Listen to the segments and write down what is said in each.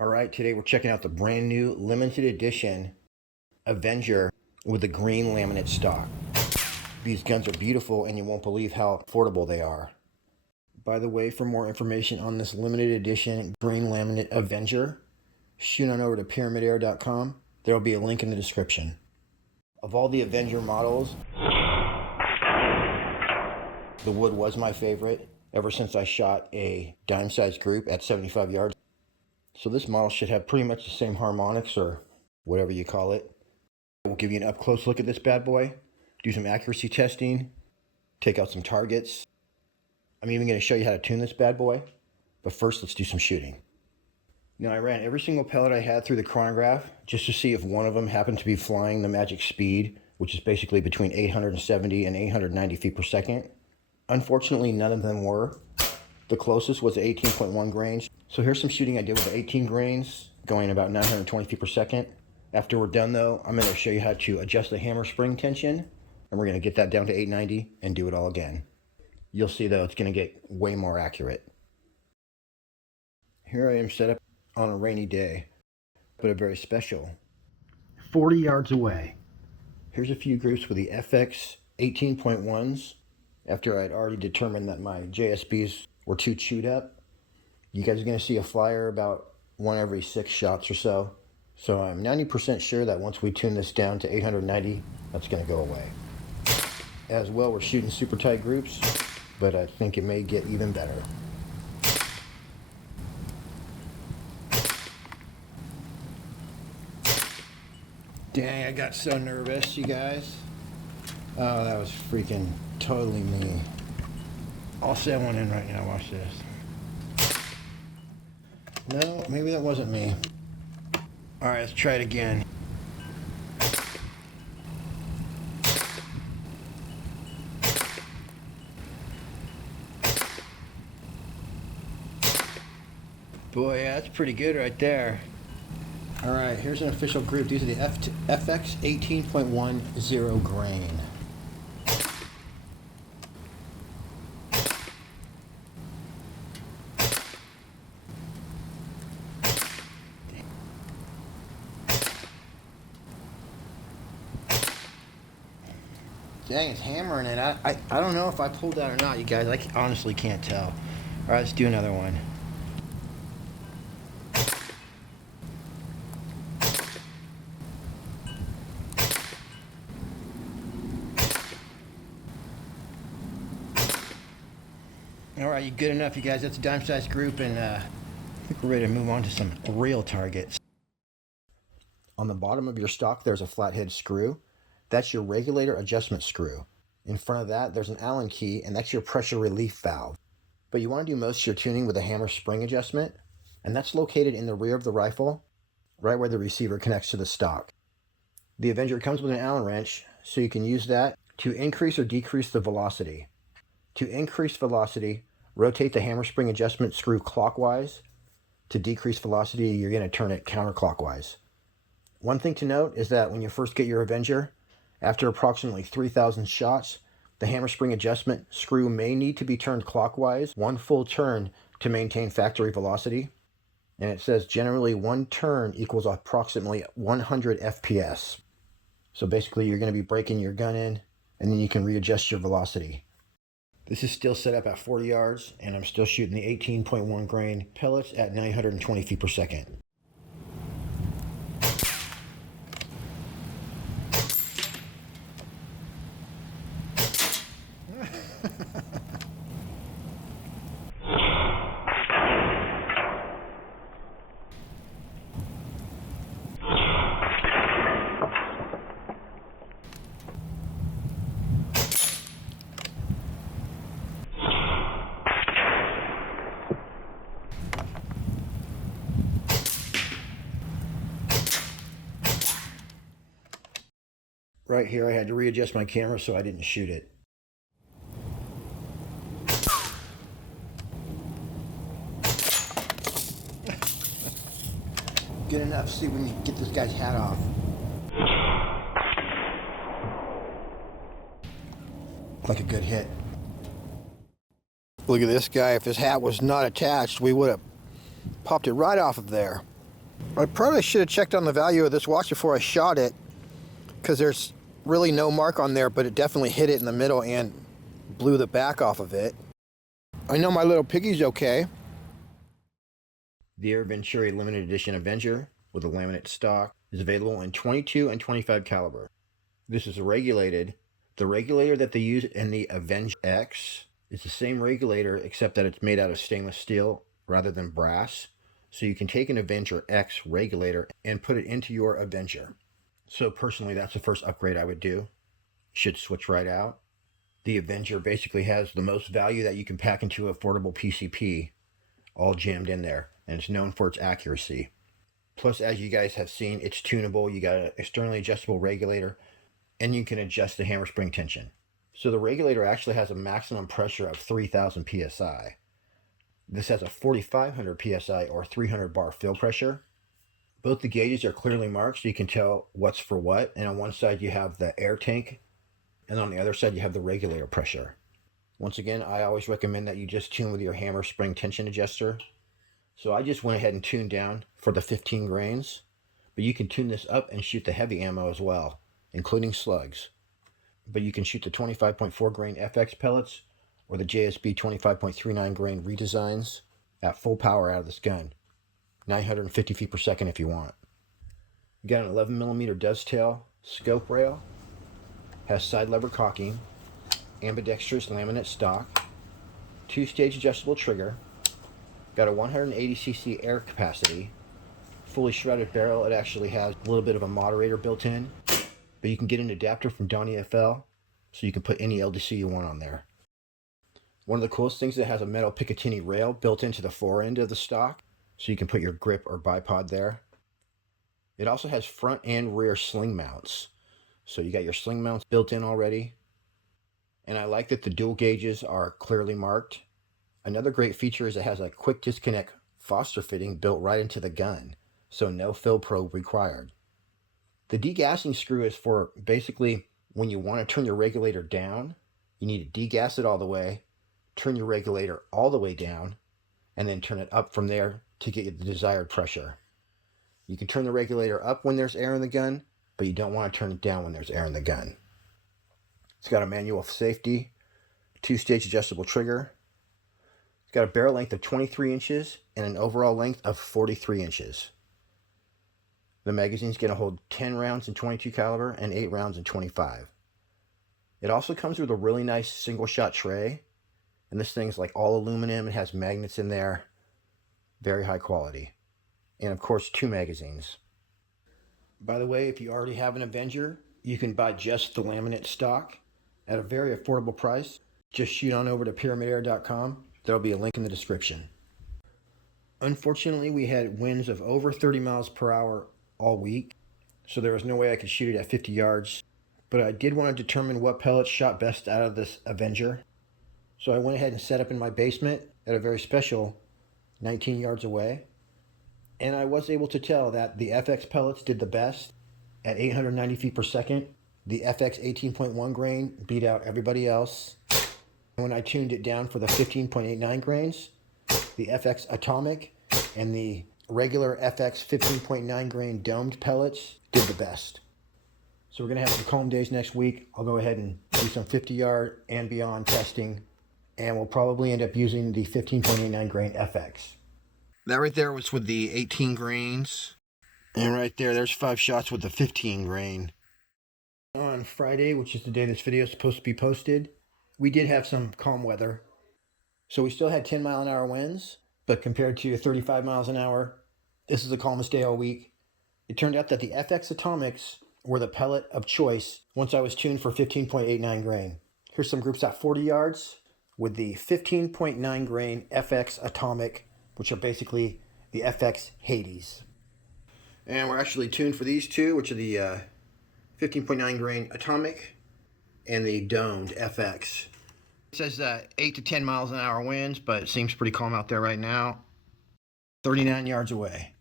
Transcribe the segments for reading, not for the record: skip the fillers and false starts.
Alright, today we're checking out the brand new limited edition Avenger with the green laminate stock. These guns are beautiful and you won't believe how affordable they are. By the way, for more information on this limited edition green laminate Avenger, shoot on over to pyramidair.com. There will be a link in the description. Of all the Avenger models, the wood was my favorite ever since I shot a dime-sized group at 75 yards. So this model should have pretty much the same harmonics or whatever you call it. We'll give you an up-close look at this bad boy, do some accuracy testing, take out some targets. I'm even going to show you how to tune this bad boy, but first let's do some shooting. Now I ran every single pellet I had through the chronograph just to see if one of them happened to be flying the magic speed, which is basically between 870 and 890 feet per second. Unfortunately, none of them were. The closest was 18.1 grains. So here's some shooting I did with the 18 grains, going about 920 feet per second. After we're done though, I'm going to show you how to adjust the hammer spring tension, and we're going to get that down to 890 and do it all again. You'll see though, it's going to get way more accurate. Here I am set up on a rainy day, but a very special 40 yards away. Here's a few groups with the FX 18.1s after I'd already determined that my JSBs were too chewed up. You guys are going to see a flyer about one every 6 shots or so. So I'm 90% sure that once we tune this down to 890, that's going to go away. As well, we're shooting super tight groups, but I think it may get even better. Dang, I got so nervous, you guys. Oh, that was freaking totally me. I'll set one in right now, watch this. No, maybe that wasn't me. Alright, let's try it again. Boy, yeah, that's pretty good right there. Alright, here's an official group. These are the FX 18.10 grain. Dang, it's hammering it. I don't know if I pulled that or not, you guys. I honestly can't tell. All right, let's do another one. All right, you good enough, you guys. That's a dime-sized group, and I think we're ready to move on to some real targets. On the bottom of your stock, there's a flathead screw. That's your regulator adjustment screw. In front of that, there's an Allen key, and that's your pressure relief valve. But you want to do most of your tuning with a hammer spring adjustment, and that's located in the rear of the rifle, right where the receiver connects to the stock. The Avenger comes with an Allen wrench, so you can use that to increase or decrease the velocity. To increase velocity, rotate the hammer spring adjustment screw clockwise. To decrease velocity, you're going to turn it counterclockwise. One thing to note is that when you first get your Avenger, after approximately 3,000 shots, the hammer spring adjustment screw may need to be turned clockwise one full turn to maintain factory velocity. And it says generally one turn equals approximately 100 FPS. So basically you're going to be breaking your gun in, and then you can readjust your velocity. This is still set up at 40 yards, and I'm still shooting the 18.1 grain pellets at 920 feet per second. Right here, I had to readjust my camera so I didn't shoot it. Good enough. See when you get this guy's hat off. Like a good hit. Look at this guy. If his hat was not attached, we would have popped it right off of there. I probably should have checked on the value of this watch before I shot it, because there's really no mark on there, but it definitely hit it in the middle and blew the back off of it. I know my little piggy's okay. The Venturi Limited Edition Avenger with a laminate stock is available in 22 and 25 caliber. This is regulated. The regulator that they use in the Avenger-X is the same regulator, except that it's made out of stainless steel rather than brass. So you can take an Avenger-X regulator and put it into your Avenger. So personally, that's the first upgrade I would do. Should switch right out. The Avenger basically has the most value that you can pack into an affordable PCP, all jammed in there, and it's known for its accuracy. Plus, as you guys have seen, it's tunable. You got an externally adjustable regulator, and you can adjust the hammer spring tension. So the regulator actually has a maximum pressure of 3,000 psi. This has a 4,500 psi or 300 bar fill pressure. Both the gauges are clearly marked so you can tell what's for what, and on one side you have the air tank, and on the other side you have the regulator pressure. Once again, I always recommend that you just tune with your hammer spring tension adjuster. So I just went ahead and tuned down for the 15 grains, but you can tune this up and shoot the heavy ammo as well, including slugs. But you can shoot the 25.4 grain FX pellets or the JSB 25.39 grain redesigns at full power out of this gun. 950 feet per second if you want. You got an 11mm dovetail scope rail, has side lever cocking, ambidextrous laminate stock, 2-stage adjustable trigger, got a 180cc air capacity, fully shredded barrel. It actually has a little bit of a moderator built in, but you can get an adapter from Donnie FL, so you can put any LDC you want on there. One of the coolest things is it has a metal Picatinny rail built into the fore end of the stock, so you can put your grip or bipod there. It also has front and rear sling mounts, so you got your sling mounts built in already. And I like that the dual gauges are clearly marked. Another great feature is it has a quick disconnect Foster fitting built right into the gun, so no fill probe required. The degassing screw is for basically when you want to turn your regulator down, you need to degas it all the way, turn your regulator all the way down, and then turn it up from there to get the desired pressure. You can turn the regulator up when there's air in the gun, but you don't want to turn it down when there's air in the gun. It's got a manual safety, 2-stage adjustable trigger. It's got a barrel length of 23 inches and an overall length of 43 inches. The magazine's going to hold 10 rounds in 22 caliber and 8 rounds in 25. It also comes with a really nice single shot tray, and this thing's like all aluminum. It has magnets in there. Very high quality. And of course, 2 magazines. By the way, if you already have an Avenger, you can buy just the laminate stock at a very affordable price. Just shoot on over to pyramidair.com. There'll be a link in the description. Unfortunately, we had winds of over 30 miles per hour all week, so there was no way I could shoot it at 50 yards. But I did want to determine what pellets shot best out of this Avenger. So I went ahead and set up in my basement at a very special 19 yards away. And I was able to tell that the FX pellets did the best at 890 feet per second. The FX 18.1 grain beat out everybody else. And when I tuned it down for the 15.89 grains, the FX Atomic and the regular FX 15.9 grain domed pellets did the best. So we're going to have some calm days next week. I'll go ahead and do some 50-yard and beyond testing, and we'll probably end up using the 15.89 grain FX. That right there was with the 18 grains. And right there's 5 shots with the 15 grain. On Friday, which is the day this video is supposed to be posted, we did have some calm weather. So we still had 10-mile-an-hour winds, but compared to 35 miles an hour, this is the calmest day all week. It turned out that the FX Atomics were the pellet of choice once I was tuned for 15.89 grain. Here's some groups at 40 yards with the 15.9 grain FX Atomic, which are basically the FX Hades. And we're actually tuned for these two, which are the 15.9 grain Atomic and the domed FX. It says 8 to 10 miles an hour winds, but it seems pretty calm out there right now. 39 yards away.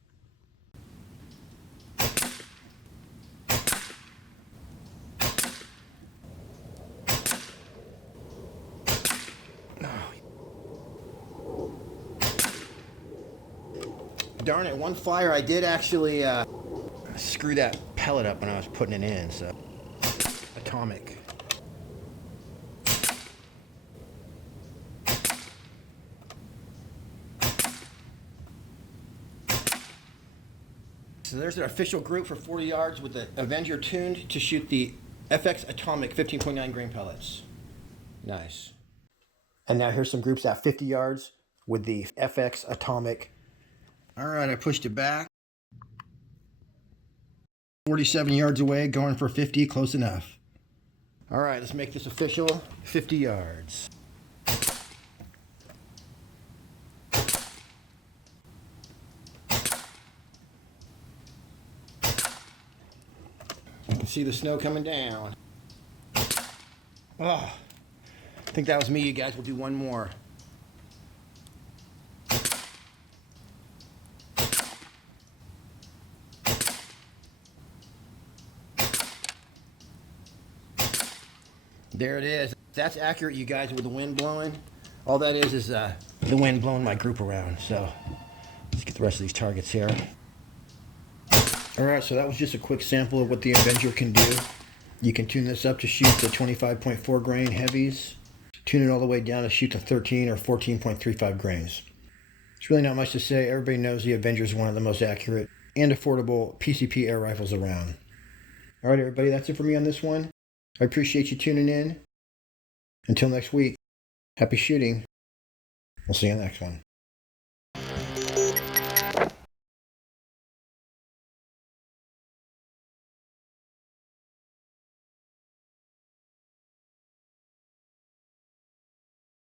darn it, one fire I did actually screw that pellet up when I was putting it in, so. Atomic. So there's an official group for 40 yards with the Avenger tuned to shoot the FX Atomic 15.9 grain pellets. Nice. And now here's some groups at 50 yards with the FX Atomic. All right, I pushed it back. 47 yards away, going for 50, close enough. All right, let's make this official. 50 yards. You can see the snow coming down. Oh, I think that was me, you guys. We'll do one more. There it is. That's accurate, you guys, with the wind blowing. All that is the wind blowing my group around. So let's get the rest of these targets here. All right, so that was just a quick sample of what the Avenger can do. You can tune this up to shoot the 25.4 grain heavies. Tune it all the way down to shoot the 13 or 14.35 grains. It's really not much to say. Everybody knows the Avenger is one of the most accurate and affordable PCP air rifles around. All right, everybody, that's it for me on this one. I appreciate you tuning in. Until next week, happy shooting. We'll see you on the next one.